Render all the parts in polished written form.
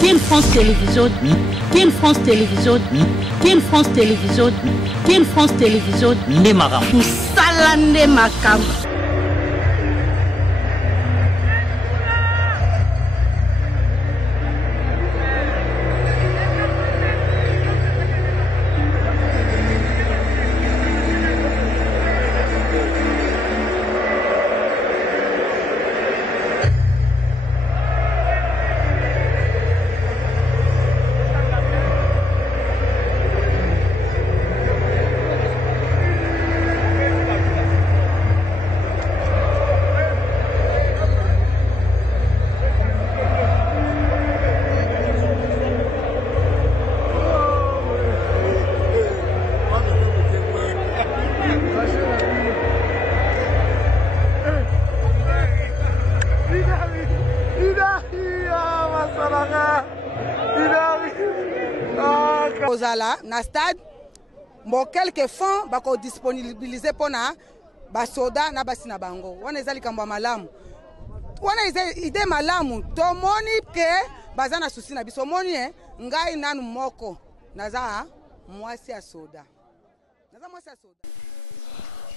Kin France Télévision, Kin France Télévision, Kin France Télévision, Kin France Télévision, Nemara. Salande Makam. Na stade bon quelques fonds bako disponibiliser pona ba soda na basi na bango wana ezali kambo malamu wana ide malamu to moni ke bazana susi na biso moni ngai nanu moko naza mwasi ya soda.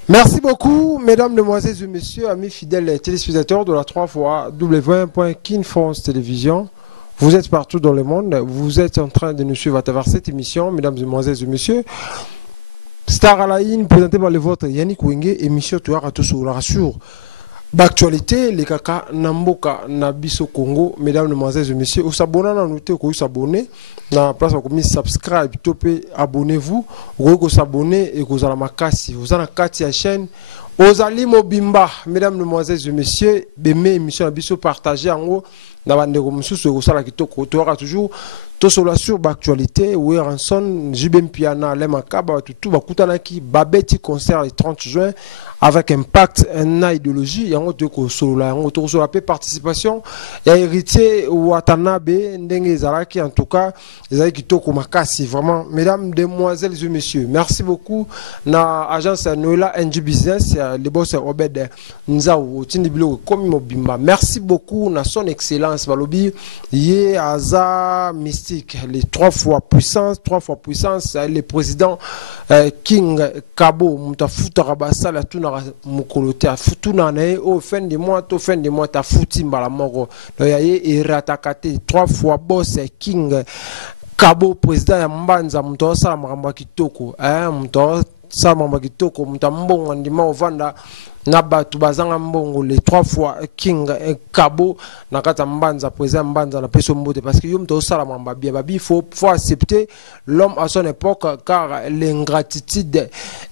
Merci beaucoup, mesdames, demoiselles et messieurs, amis fidèles téléspectateurs de la 3 fois w.Kin France Télévision. Vous êtes partout dans le monde, vous êtes en train de nous suivre à travers cette émission, mesdames, demoiselles et messieurs. Star Alain, présenté par le vôtre Yannick Wenge, émission Touara Toussou, la rassure. D'actualité, les kaka Namboka, Nabiso Congo, mesdames, demoiselles et messieurs, vous abonnez à nous, vous s'abonnez, na place vous subscribe, abonnez-vous, vous abonnez et vous allez makasi, vous allez la chaîne. Ozali Mobimba, mesdames, demoiselles et messieurs, bemé émission Nabiso partagée en haut. Na bandeko mususu ekosala kitoko toyaka toujours tosola sur l'actualité Weranson Jibem Piana Lemakaba tout bakutanaki babeti concert le 30 juin avec Impact na idéologie yango tokosola yango tokosola pe participation ya héritier Watanabe ndenge ezalaki en tout cas ezali kitoko makasi vraiment mesdames demoiselles et messieurs merci beaucoup na agence Noela NG Business le boss Obed Nzao Tindibilo comme Mobimba merci beaucoup na son excellence Balobi, Yé, Aza, Mystique, les 3 fois puissance, le président King Kabo, Mutafuta Rabassa, la Tuna Mukolote, Futuna Nae, au fin de mois, ta fouti Mbalamoro, Noyaye et Ratakate, 3 fois boss King Kabo, président Mbanza, Mutosa Mamba Kitoko, Mutosa Mamba Kitoko, Mutambon, Andima Ovanda. Naba tubazanga mbongo les 3 fois King Kabo nakata Mbanza président Mbanza na peso mbote parce que yom to sala mamba bien babi faut accepter l'homme à son époque car l'ingratitude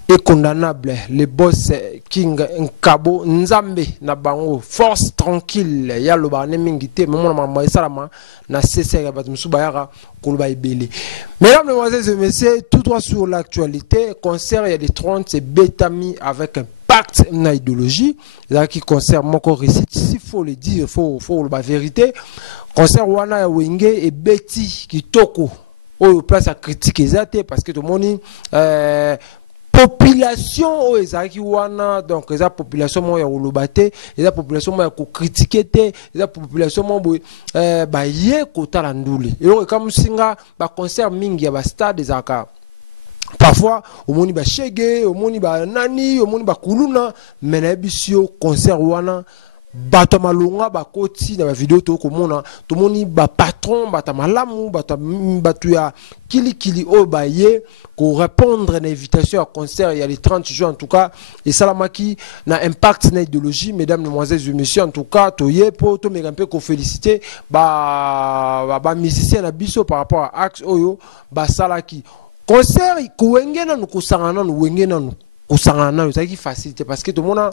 est condamnable le boss King Kabo Nzambe na bango force tranquille ya loba ne mingité moment mamba salama na cesse ya batu musubayaka koloba ibele. Mesdames, demoiselles et messieurs, tout droit sur l'actualité concert il y a des 30 c'est Betami avec un pacte na idéologie là qui concerne mon corps récit s'il faut le dire faut la vérité concerne wana ya Wenge et Betty kitoko au place à critiquer zate parce que tout le monde population o ezaki wana donc eza population mo ya olobate eza population mo ya ko critiquer te eza population mo ba ye kotala ndule et comme singa ba concert mingi ya ba stade ezaka parfois au moni ba shege au moni ba nani au moni ba kuluna menabisio concert wana bato malonga ba koti na ba vidéo to komona to moni ba patron bata malamu batu ya kili o ba ye ko répondre à l'invitation à concert il y a les 30 juin en tout cas et salamaki na impact na idéologie mesdames demoiselles et messieurs en tout cas to ye po to megampe ko féliciter ba musicien na biso par rapport à axe oyo ba salaki concert kuwengena nukusangana nuwengena nukusangana c'est qui facilité parce que tout le monde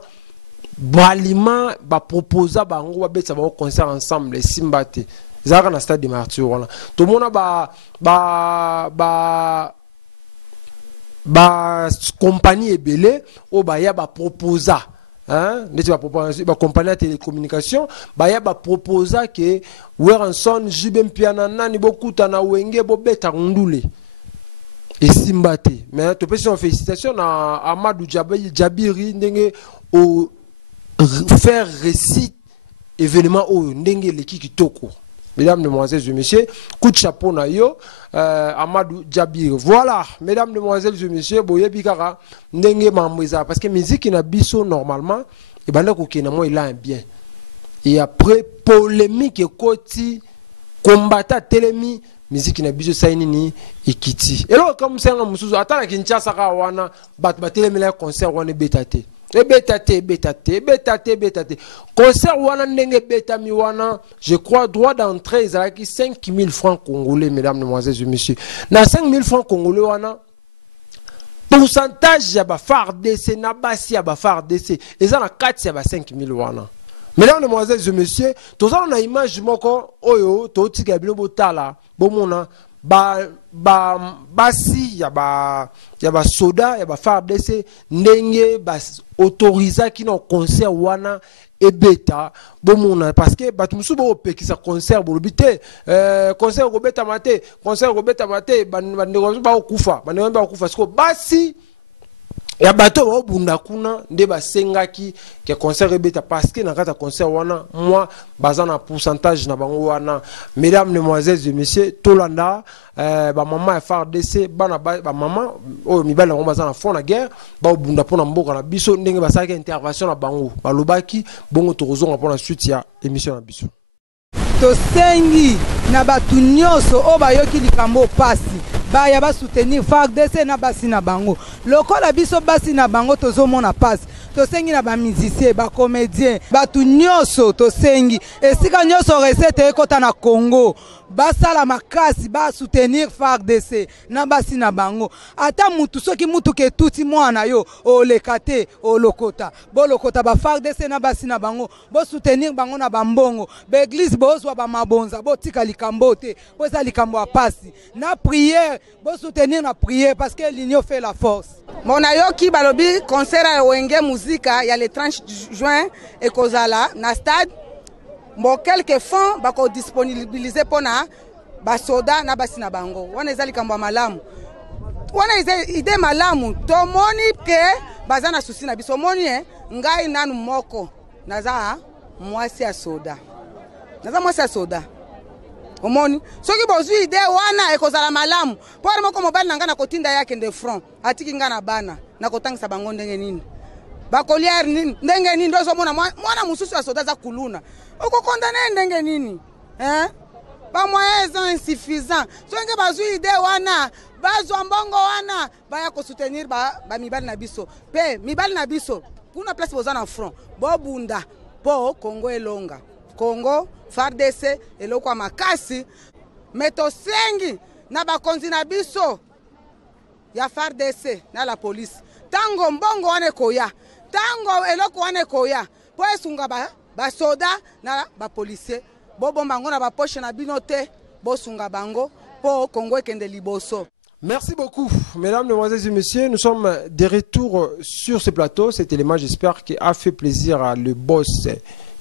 balima ba proposa bango ba betsa ba concert ensemble simbate zaka na stade de martyr wana tout le monde ba compagnie ebele o ba ya ba proposa n'était pas proposa ba compagnie de télécommunication ba ya ba proposa que Weranson Jibem Piana nani bokuta na wenge bo beta ngundule et simbate mais to pesi félicitations à Amadou Jabiri ndenge au faire récit événement au ndenge leki kitoko Mesdames, Demoiselles et Messieurs, coup de chapeau na yo, Amadou Djabir. Voilà, Mesdames, Demoiselles et Messieurs, boye bikara, ndenge mamweza. Parce que musique na biso normalement, et ben là, il a un bien. Et après, polémique et koti, combattant telemi, musique na biso sainini, ikiti. Et là, comme c'est un musuzu, attends la Kinshasa wana, bat telemi la concert wana betate. Betate. Concert wana ndenge betami wana, je crois droit d'entrée ils 5 000 francs congolais, mesdames, mesdemoiselles et messieurs. Na 5 000 francs congolais wana, pourcentage ya ba FARDC na basi ya ba FARDC, eza na 4 ya ba 5 000 wana. Mesdames, mesdemoiselles et messieurs, tous on a image moko oyo to tika bino botala, bomona basi ya ba soda ya ba FARDC ndenge ba autorisa ki na concert wana ebeta bomona parce que batumusu bo pekisa concert bolobite concert ko beta mate bande ba okufa siko basi ya bato ba bunda kuna nde basengaki ke concert ebeta parce que na kata concert wana moi bazana pourcentage na bango wana. Mesdames, mesdemoiselles et messieurs, tolanda ba maman FARDC ba maman o mibala ngo bazana fond na guerre ba bunda pona mboka na biso ndenge basaki intervention na bango balobaki bongo tozonga pona suite ya émission na biso. Tosengi na batu nyonso o bayoki likambo pasi baya ba soutenir FARDC na basi na bango lokola biso basi na bango tozomona pasi tosengi na ba musicien ba comédien batu nyonso tosengi esika nyonso recette ekota na Congo basala makasi ba soutenir FARDC na basi na bango ata mutu soki mutu ke tuti mwana yo olekate olokota bo lokota ba FARDC na basi na bango bo soutenir bango na bambongo ba église bozwa ba mabonza bo tika likambo te bo za likambo apasi na prière bo soutenir na prière parce que l'union fait la force. Mona yoki balobi concert ya wenge muzika ya le 30 juin ekozala na stade mo quelques fonds bako disponibiliser pona ba soda na basi na bango wana ezali kambo malamu wana ide malamu to moni ke bazana susi na biso moni ngai nanu moko naza mwasi ya soda omoni soki bozwi ide wana ekozala malamu po moko mobali nanga na kotinda yake nde front atiki nga na bana na kotangisa bango ndenge nini bakoliere nini ndenge nini ndozo mona mwana mususu ya soda za kuluna oko kondane ndenge nini ba moyens sont insuffisants soki bazwi ide wana bazwa mbongo wana baya ko soutenir ba mibali na biso pe mibali na biso kuna place bozana front bobunda po Congo elonga Congo FARDC eloko makasi meto sengi na bakonzi na biso ya FARDC na la police tango mbongo wane koya tango eloko wane koya po esunga ba soda na ba policier bobomba ngo na ba poche na binote bosunga bango po Congo ekende liboso. Merci beaucoup, mesdames, mesdemoiselles et messieurs. Nous sommes de retour sur ce plateau. Cet élément, j'espère, qui a fait plaisir à le boss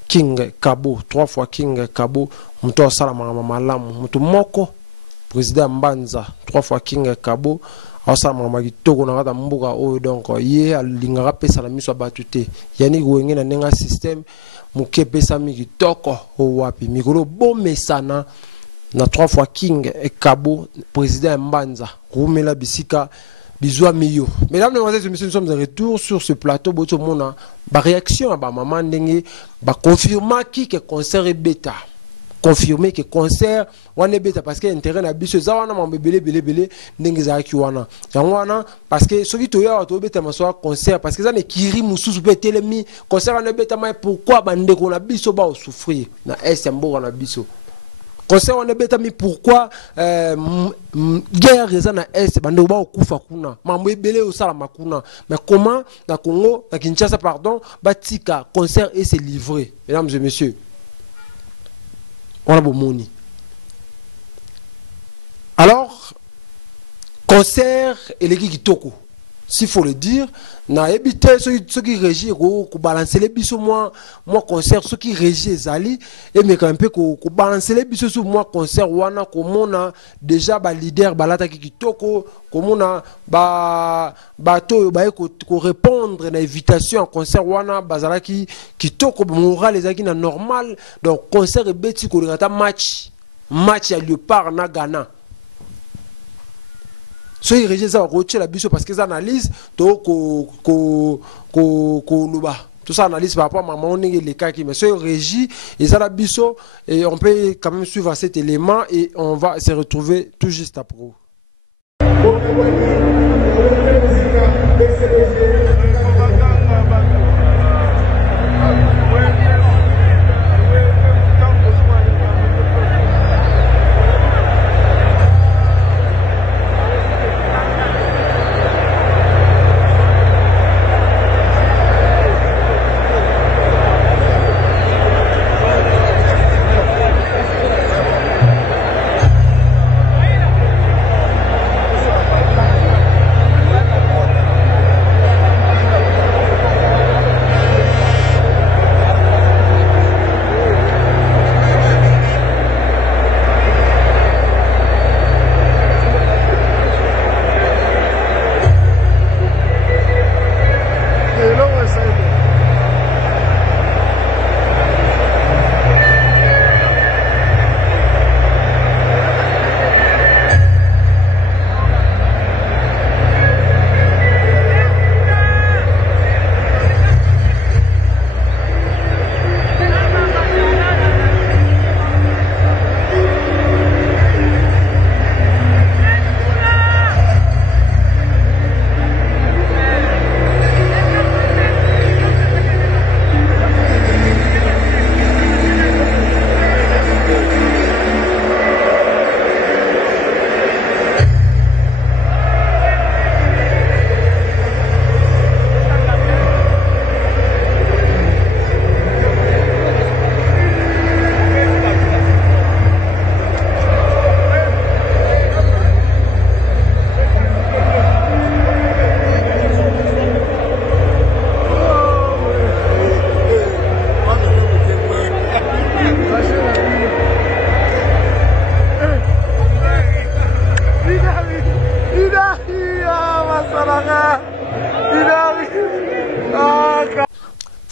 King Kabo, 3 fois King Kabo, Mouto Salama Malam, Mouto Moko, président Mbanza, 3 fois King Kabo, Osama Magitoko Nagata Mbuga, donc, yé, Lingara Pesalami soit batute, Yannick Wengen, Nenga système, Mouké Pesami Gitoko, Wapi, Mikolo, bon mesana, na 3 fois King Kabo, président Mbanza, Roumela Bissika, bisous Miyo. Mesdames, mesdemoiselles et messieurs, nous sommes de retour sur ce plateau. Boto Mona, ba réaction à ba maman Ndenge, ba confirmer que concert est bêta. Confirmer que concert wana bêta parce que intérêt na biso za wana mambe belé ndenge za ki wana. Yango wana parce que soki to ya to bêta maso concert parce que ça ne kiri mususu pe telemi concert wana bêta mais pourquoi bande ko na biso ba souffrir na SMBO na biso. Concert on est mais pourquoi guerre eza na est bande ba okufa kuna mambo ebele osala makuna mais comment na Congo na Kinshasa pardon batika concert et se livrer mesdames et messieurs on a bomoni alors concert et les kitoko s'il faut le dire na ebité ceux qui régit ko balancer les biso moi concert ceux qui régit ezali et mais quand un peu ko balancer les biso sur moi concert wana ko mona déjà ba leader balata kitoko ko mona ba to ba ko répondre na invitation à concert wana bazalaki kitoko moral ezaki na normal donc concert ebeti ko ngata match match à Léopard na Ghana. So il régit ça au la biso parce que ça analyse to ko tout ça analyse par rapport à maman les cas qui mais so il régit et ça la biso et on peut quand même suivre cet élément et on va se retrouver tout juste après.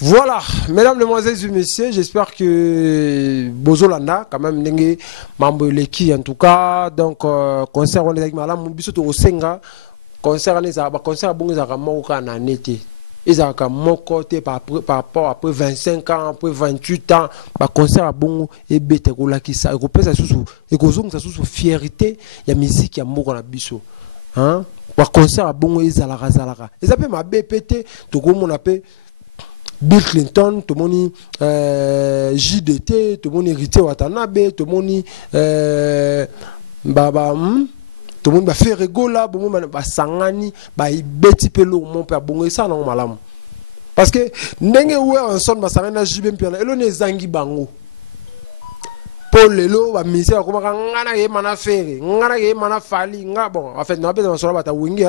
Voilà, mesdames, mesdemoiselles et messieurs, j'espère que Bozolanda, quand même, n'est membre de l'équipe en tout cas. Donc, concert, on est avec Madame Moubiso de Osenga. Concert, on est à Moka en été. Ils ont mon côté par rapport après 25 ans, après 28 ans, le concert à bon et bête qui ça. Et que ça sous fierté, il y a musique, il y a Moka na biso. Hein? Le concert à bon et Zalara. Ils appellent ma BPT, tout le monde appelle. Bill Clinton, tout le monde JDT, tout le monde hérité Watanabe, tout le monde tout le monde fait rigola, tout le monde sangani, beti pelo mon père bon et ça non malam. Parce que n'engue ouais ensemble basangana jibem piana, elo ne zangi bango. Paul lelo ba misé ko ngana ye mana faire, ngana ye mana fali, nga bon en fait non pas dans bata wingi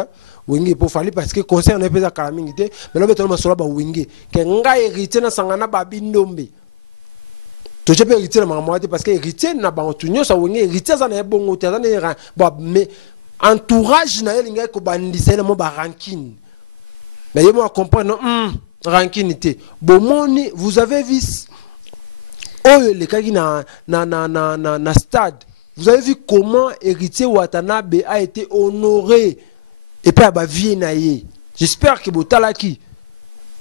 wingi pour fali parce que concert n'est pas à calamité mais là beto masola ba wingi que nga hérité na sangana ba bindombe. To je peux hériter na mamati parce que hérité na ba tunyo sa wingi hérité ça na bongo te ça na ba mais entourage na elinga ko bandisa na mo ba ranking. Mais il moi comprendre rankinité. Bomoni vous avez vu oh les cas qui na stade. Vous avez vu comment héritier Watanabe a été honoré et puis à vie naie. J'espère que botalaki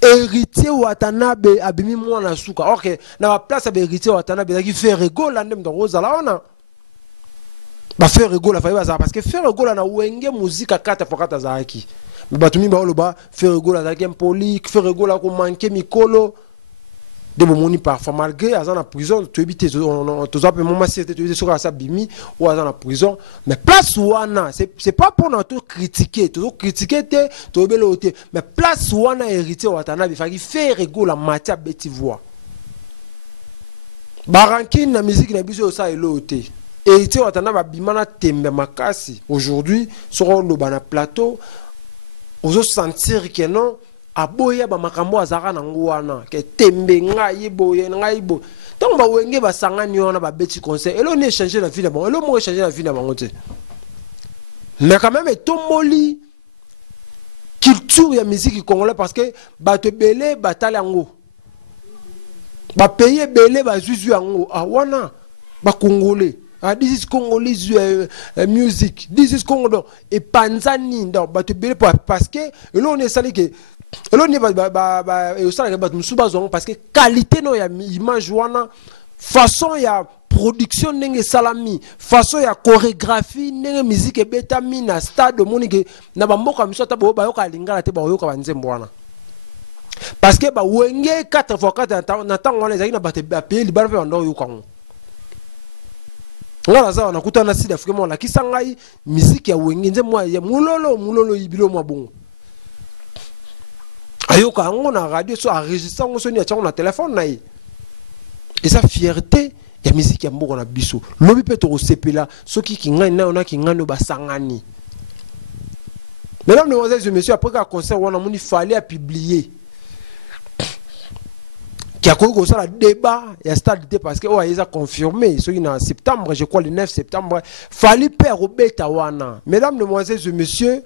héritier Watanabe a bimi moi na souka. OK, na la place à héritier Watanabe qui fait rigole ndem dans Rosala ona. Ba faire rigole parce que faire rigole na wenge musique à 4x4 zaki. Mais batumi ba oloba faire rigole za poli, faire rigole ko manquer mikolo. De mon parfois malgré azan en prison tu éviter tu as peu moment c'est tu sur ça bimi ou azan en prison mais place wana c'est pas pour nous critiquer toujours critiquer tu beloté mais place wana héritier Watanabe il faut faire rigole la matière beti voix barankin na musique na biso ça eloté héritier Watanabe bimana tembe makasi aujourd'hui sur le bana plateau on sentir que non aboya ba makambo azaka na ngwana ke tembe ngai boye ngai bo tant ba wenge ba sangani ona ba beti conseil elo ne changer la vie na bon elo mo changer la vie na bango te mais quand même tomboli culture ya musique congolais parce que ba te belé batale yango ba payer belé ba zuzu yango ah wana ba congolais This is Congolese music. This is Congo. Et Panzani, parce que l'on est salé que l'on est parce que qualité no ya image wana, façon ya production nenge salami, façon ya chorégraphie nenge musique et betami na stade monique na bamboka misota ba yoka lingala te ba yoka banzembo wana. Parce que ba wenge 4x4 na tango wana ezaki na ba pays libala fe bando yoka ngo. Ngala za wana kutana sidi Afrika mona kisangai musique ya wenge nze mwa ya mulolo ibilo mwa bongo. Ayoka ngo na radio so enregistrant ngo so ni atyango na téléphone na ye. Et sa fierté ya musique ya mboka na biso. Lobi pe to sepela soki kingani na ona kingano basangani. Mesdames, Mesdemoiselles et Messieurs, après qu'un concert il fallait publier. Qui a connu ça le débat, il y a stade parce que ils ont confirmé, en septembre, je crois le 9 septembre, fallait faire Robeta wana. Mesdames, Mesdemoiselles et Messieurs,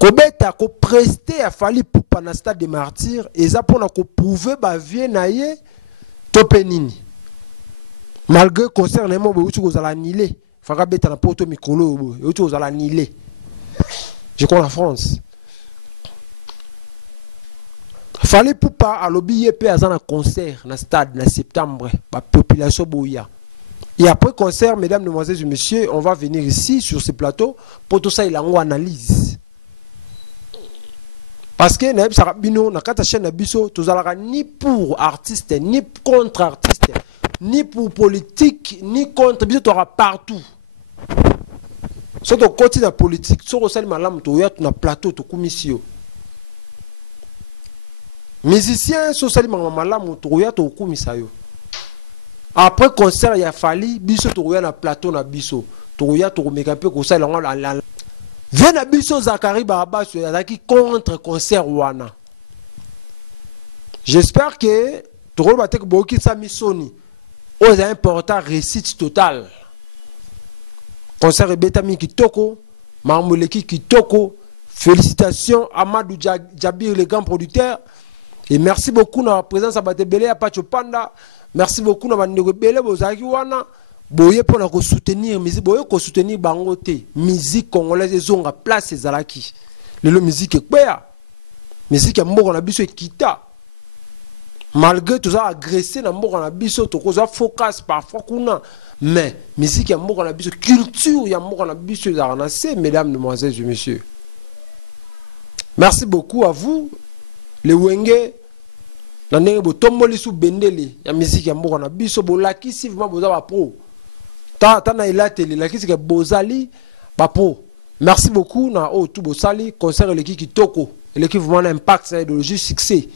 Robeta ko presté a fallu pour pendant stade des martyrs et ça pour ko prouver ba vie naie topenini. Malgré concert némo be utu ko za la nilé, faka beta na poto mikolo, utu ko za la nilé. Je crois la France. Fallait pour pas à l'obéir à un concert dans stade en septembre, la population boya. Et après concert, mesdames, mesdemoiselles et messieurs, on va venir ici sur ce plateau pour tout ça il a une analyse. Parce que na ça bino na kata chaîne na biso tozalaka ni pour artiste ni contre artiste, ni pour politique ni contre biso tu auras partout. Surtout côté de la politique, sur le malam to ya na plateau to commission. Musiciens sur le malam to ya to commission yo. Après concert il a fallu biso to ya na plateau na biso. To ya to meka pe ko ça la. Vient na biso Zakari Baraba sur qui contre concert wana. J'espère que to ba tek boki sa misoni. Aux important réussite totale. Concert Betami Kitoko, Marmoleki Kitoko, félicitations Amadou Djabir, le grand producteur. Et merci beaucoup de la présence à Batebele, à Pacho Panda. Merci beaucoup de la Bele, Bozaki Wana. Boye pour nous soutenir, boye pour soutenir Bangote. Musique congolaise, ils ont place Zalaki. Le musique est quoi? Musique est mort, on a besoin de Kita. Malgré tout ça, agressé, on a besoin de focus parfois. Mais musique ya moko na biso, culture ya moko na biso za renasser, mesdames, mesdemoiselles et messieurs. Merci beaucoup à vous les wenge na ndenge bo tomboli su bendele ya musique ya moko na biso bo lakisi vraiment boza ba pro. Ta na ilateli lakisi ke bozali ba pro. Merci beaucoup na o tout bo sali concert l'équipe Kitoko, l'équipe vraiment impact sa idéologie succès.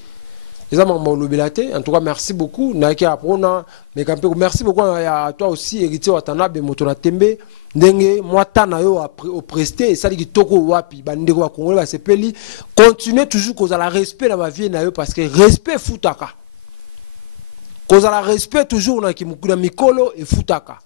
En tout cas, merci beaucoup. Merci beaucoup à toi aussi, héritier Watanabe, Motona Tembe. Ndenge, moi, Tanayo a presté, et ça dit que Toko Wapi, Bandego wa Congolais, va se peli. Continuez toujours qu'on a la respect dans ma vie, parce que respect foutaka. Qu'on a la respect toujours dans Kimukuna Mikolo et foutaka.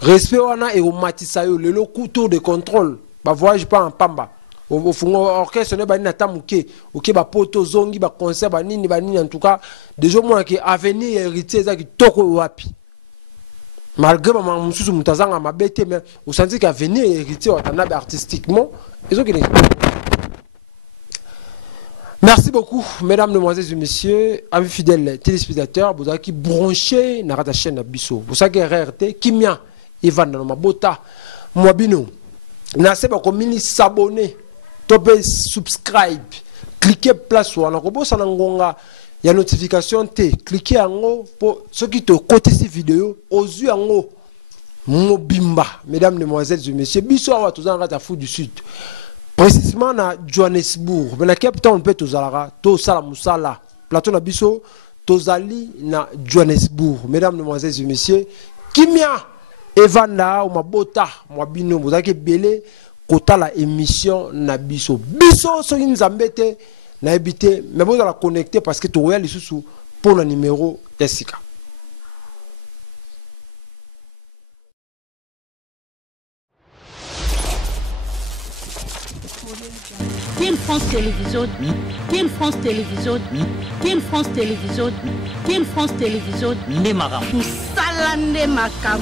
Respect wana et au Matisayo, le couteau de contrôle. Bah, voyage pas en Pamba. Au fond, orchestre ne ba ni natamuke, ok ba poto zongi ba concert ba nini en tout cas des gens moi qui avenir héritier ça qui toko wapi. Malgré ma mususu mutazanga mabete mais au senti qu'avenir héritier watanabe artistiquement ils ont gagné. Merci beaucoup mesdames, mesdemoiselles et messieurs, amis fidèles téléspectateurs, vous avez qui branché na rata chaîne na biso. Vous savez RRT Kimia Ivan na mabota mwabino. Na seba ko mini s'abonner. Topé subscribe, cliquez place ou en robot sanangonga, il y a notification T, cliquez en haut pour ceux qui te côté cette vidéo, aux yeux en haut, Mobimba, mesdames, mesdemoiselles et messieurs, biso awa tous en rata fou du sud, précisément na Johannesburg, mais na Cape Town peut tous alara, tous sala musala, plateau na biso, tous ali na Johannesburg, mesdames, mesdemoiselles et messieurs, Kimia, Evanda ou Mabota, Mwabino, vous avez belé. Kota la émission na biso so nzambete na habité mais vous allez connecter parce que tu regardes sous pour le numéro Jessica. Kin France Télévision, Kin France Télévision, Kin France Télévision, Kin France Télévision, Nemara. Salande Makam.